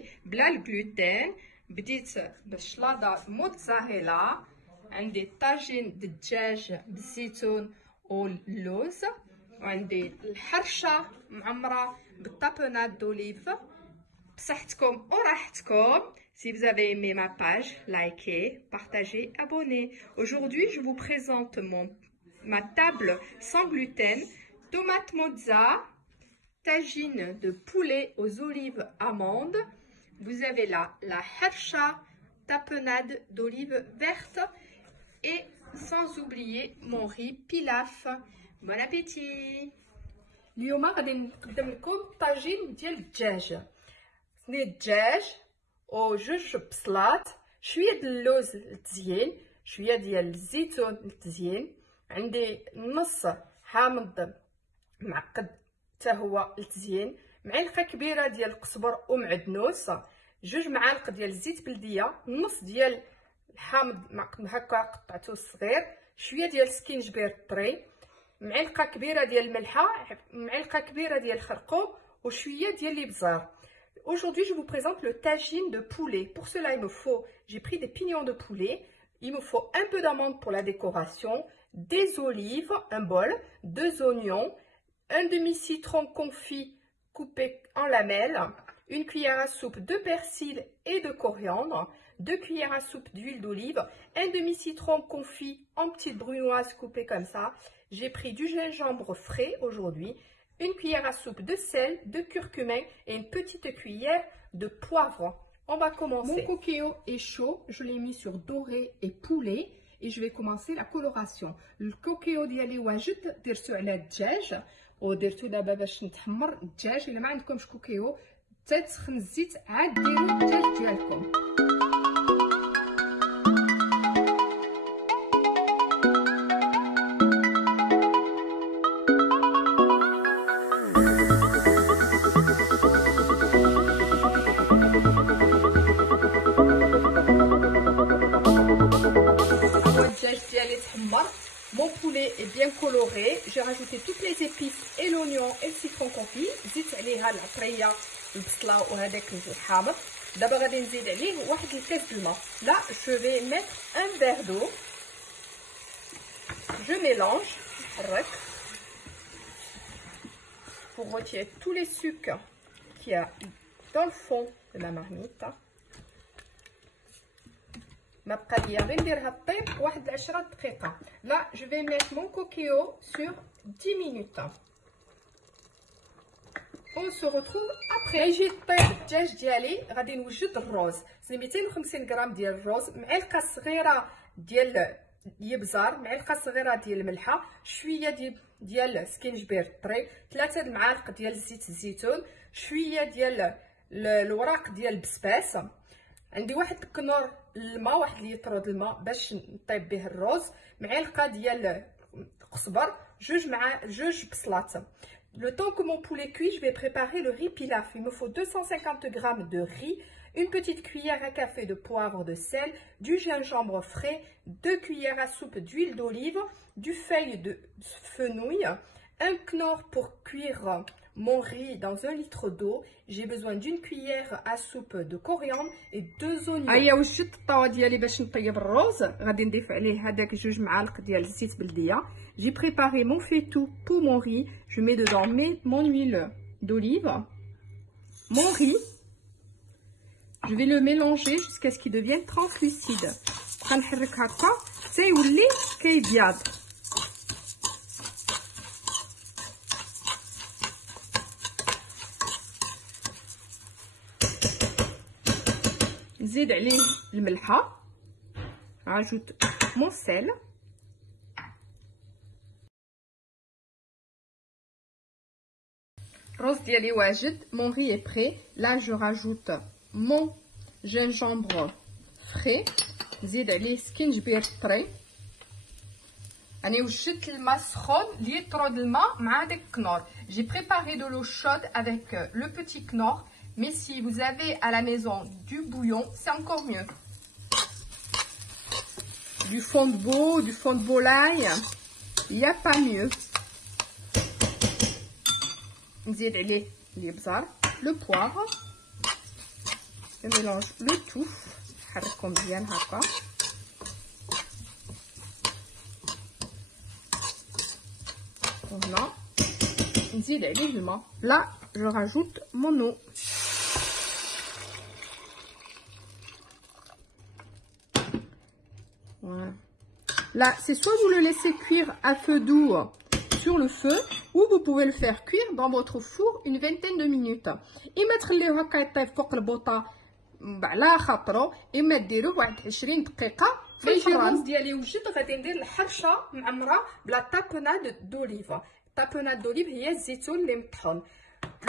poulet بلا الجلوتين. بديت بالشلاضه موتزاريلا، عندي طاجين دجاج بالزيتون واللوز، وعندي الحرشه معمره بالطابونات d'olive. بصحتكم وراحتكم. Si vous avez aimé ma page, likez, partagez, abonnez. Aujourd'hui, je vous présente ma table sans gluten, tomate mozza, tagine de poulet aux olives amandes. Vous avez là la harsha, tapenade d'olive verte et sans oublier mon riz pilaf. Bon appétit. اليوم غادي نقدم لكم طاجين ديال الدجاج. صينيه الدجاج وجوج بصلات، شويه ديال اللوز للتزيين، شويه ديال الزيتون للتزيين، عندي نص حامض معقد حتى هو للتزيين، معلقه كبيره ديال القزبر ومعدنوس، جوج معالق ديال الزيت بلديه، نص ديال الحامض معقد هكا قطعته صغير، شويه ديال السكينجبير طري، معلقه كبيره ديال الملحه، معلقه كبيره ديال الخرقوم وشويه ديال الابزار. Aujourd'hui, je vous présente le tagine de poulet. Pour cela, j'ai pris des pignons de poulet, il me faut un peu d'amande pour la décoration, des olives, un bol, 2 oignons, un demi-citron confit coupé en lamelles, une cuillère à soupe de persil et de coriandre, 2 cuillères à soupe d'huile d'olive, un demi-citron confit en petites brunoises coupées comme ça. J'ai pris du gingembre frais aujourd'hui, une cuillère à soupe de sel, de curcumin et une petite cuillère de poivre. On va commencer. Mon coquillot est chaud, je l'ai mis sur doré et poulet et je vais commencer la coloration. Le coquillot ديالي واجد درتو على الدجاج ودرتو دابا باش نتحمر الدجاج. الا ما عندكمش كوكيو حتى تسخن الزيت عاد ديروا الدجاج ديالكم. Mon poulet est bien coloré. J'ai rajouté toutes les épices et l'oignon et le citron confit. زدت عليها العطريه البصله وهذاك الحامض. دابا غادي نزيد عليه واحد الكاس د الماء. Là, je vais mettre un verre d'eau. Je mélange, نحرك pour retirer tous les sucs qu'il y a dans le fond de la marmite. ما بقى ليا غير نديرها طيب واحد 10 دقيقه. Là, je vais mettre mon coquillot sur 10 minutes. On se retrouve après. يجي يطيب الدجاج ديالي غادي نوجد الروز. 250 غرام ديال الروز، معلقه صغيره ديال الابزار، معلقه صغيره ديال الملحه، شويه ديال السكينجبير طري، 3 المعالق ديال زيت الزيتون، شويه ديال الوراق ديال البسباس، عندي واحد الكنور الماء، واحد لتر د الماء باش نطيب به الروز، معلقه ديال القزبر، جوج بصلات. Le temps que mon poulet cuit, je vais préparer le riz pilaf. Il me faut 250 g de riz, une petite cuillère à café de poivre de sel, du gingembre frais, 2 cuillères à soupe d'huile d'olive, du feuille de fenouil, un knorr pour cuire mon riz dans 1 litre d'eau. J'ai besoin d'une cuillère à soupe de coriandre et 2 oignons. هيا وجدت الطاوه ديالي باش نطيب الروز، غادي نضيف عليه هذاك 2 معالق ديال الزيت بلديه. J'ai préparé mon faitout pour mon riz. Je mets dedans mon huile d'olive, mon riz. Je vais le mélanger jusqu'à ce qu'il devienne translucide. غنحرك هكا حتى يولي كيبيض. نزيد عليه الملحه، rajoute mon sel. الروز ديالي واجد. Mon riz est prêt. Là, je rajoute mon gingembre frais. نزيد عليه سكينجبير طري. راني وجدت الماء سخون لتر د الماء مع داك الكنور. J'ai préparé de l'eau chaude avec le petit knorr. Mais si vous avez à la maison du bouillon, c'est encore mieux. Du fond de veau, du fond de volaille, il n'y a pas mieux. نزيد عليه الابزار، le poivre. Je mélange le tout. نحركهم bien هكا. Voilà. نزيد عليه الماء. Là, je rajoute mon eau. Voilà. Là, c'est soit vous le laissez cuire à feu doux sur le feu, ou vous pouvez le faire cuire dans votre four une vingtaine de minutes. إما تخليوه هكا يطيب فوق البوطة على خاطرو، إما ديروه واحد 20 دقيقة في الفران. ديالي وجد غادي ندير الحرشة معمرة بلا تابوناد دوليف. تابوناد دوليف هي الزيتون اللي مطحون.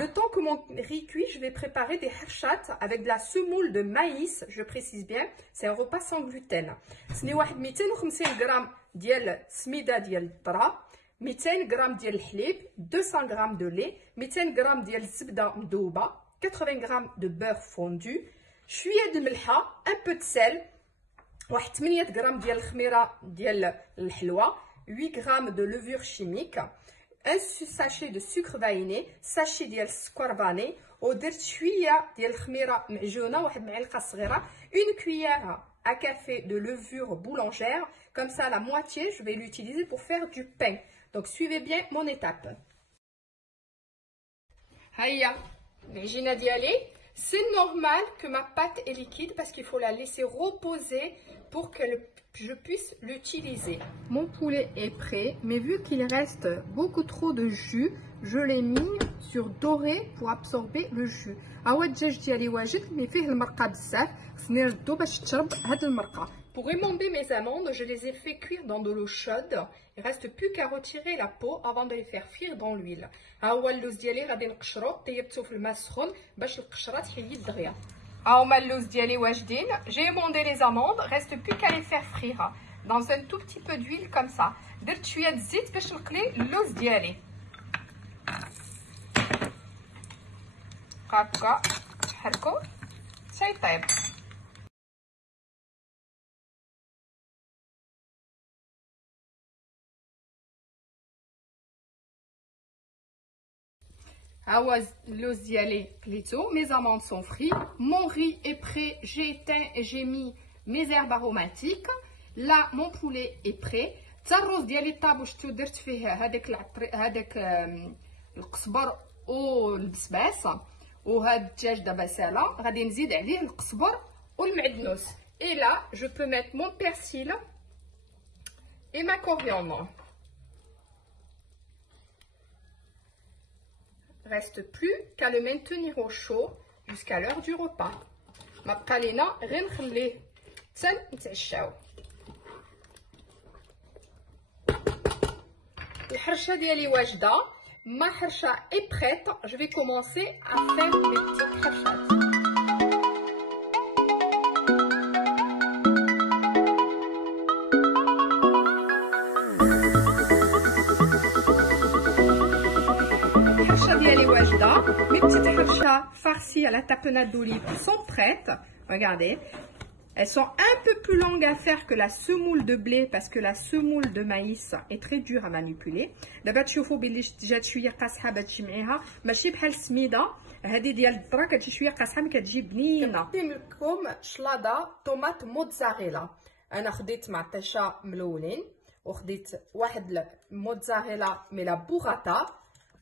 Le temps que mon riz cuit, je vais préparer des harchats avec de la semoule de maïs, je précise bien, c'est un repas sans gluten. سني واحد 250 غرام ديال السميده ديال الذره، 200 غرام ديال الحليب، 200 غرام de lait، 200 غرام ديال الزبده مذوبه، 80 غرام de beurre fondu، شويه د الملحه، un peu de sel، واحد 8 غرام ديال الخميره ديال الحلوه، 8 غرام de levure chimique، un sachet de sucre vanillé، sachet ديال السكر فاني، ودرت شويه ديال الخميره معجونه، واحد معلقه صغيره، une cuillère à café de levure boulangère. Comme ça, la moitié, je vais l'utiliser pour faire du pain. Donc, suivez bien mon étape. Haïa, l'agina dialé. C'est normal que ma pâte est liquide parce qu'il faut la laisser reposer pour que je puisse l'utiliser. Mon poulet est prêt, mais vu qu'il reste beaucoup trop de jus, je l'ai mis sur doré pour absorber le jus. Pour émonder mes amandes, je les ai fait cuire dans de l'eau chaude. Il ne reste plus qu'à retirer la peau avant de les faire frire dans l'huile. J'ai émondé les amandes, il ne reste plus qu'à les faire frire dans un tout petit peu d'huile comme ça. درت شويه الزيت باش نقلي اللوز ديالي هكا نحركو سيطيب. L'os dialé plutôt, mes amandes sont frites, mon riz est prêt, j'ai éteint et j'ai mis mes herbes aromatiques. Là mon poulet est prêt. الرز ديالي طاب وشتو درت فيه هذاك القزبر والبسباس، وهاد الدجاج دابا سالا، غادي نزيد عليه القزبر والمعدنوس. Et là, je peux mettre mon persil et ma coriandre. Reste plus qu'à le maintenir au chaud jusqu'à l'heure du repas. ما بقى لينا غير نخليه حتى نتعشاو. الحرشه ديالي واجده، ma حرشه est prête. Je vais commencer à faire mes petites حرشات. الحرشه ديالي واجده، mes petites حرشة farcies à la tapenade d'olive sont prêtes. Regardez. Elles sont un peu plus longues à faire que la semoule de blé parce que la semoule de maïs est très dure à manipuler. دابا تشوفوا بلي جات شويه قاصحه باش تجمعيها، ماشي بحال السميده هذه ديال الذره كتجي شويه قاصحه ملي كتجي بنينه. نقدم لكم شلاضه طوماط موتزاريلا. انا خديت معطيشه ملونين وخديت واحد الموتزاريلا مي لا بوغاتا،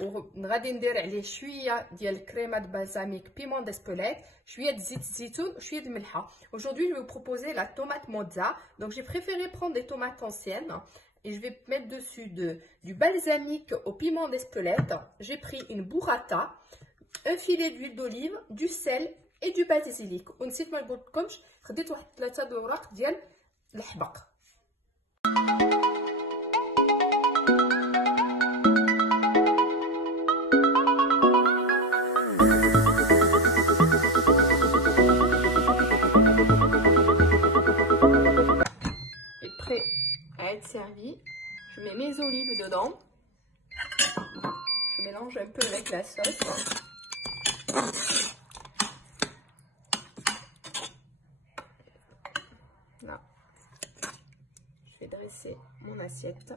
وغادي ندير عليه شويه ديال الكريمه د بالزاميك بيمون ديسبوليت، شويه زيت الزيتون وشويه الملحه. Aujourd'hui je vais vous proposer la tomate mozza. Donc j'ai préféré prendre des tomates anciennes et je vais mettre dessus du balsamique au piment d'Espelette. J'ai pris une burrata, un filet d'huile d'olive, du sel et du basilic. ونسيت ما نقولكمش خديت واحد 3 اوراق ديال الحبق. Servi, je mets mes olives dedans, je mélange un peu avec la sauce. Là, je vais dresser mon assiette.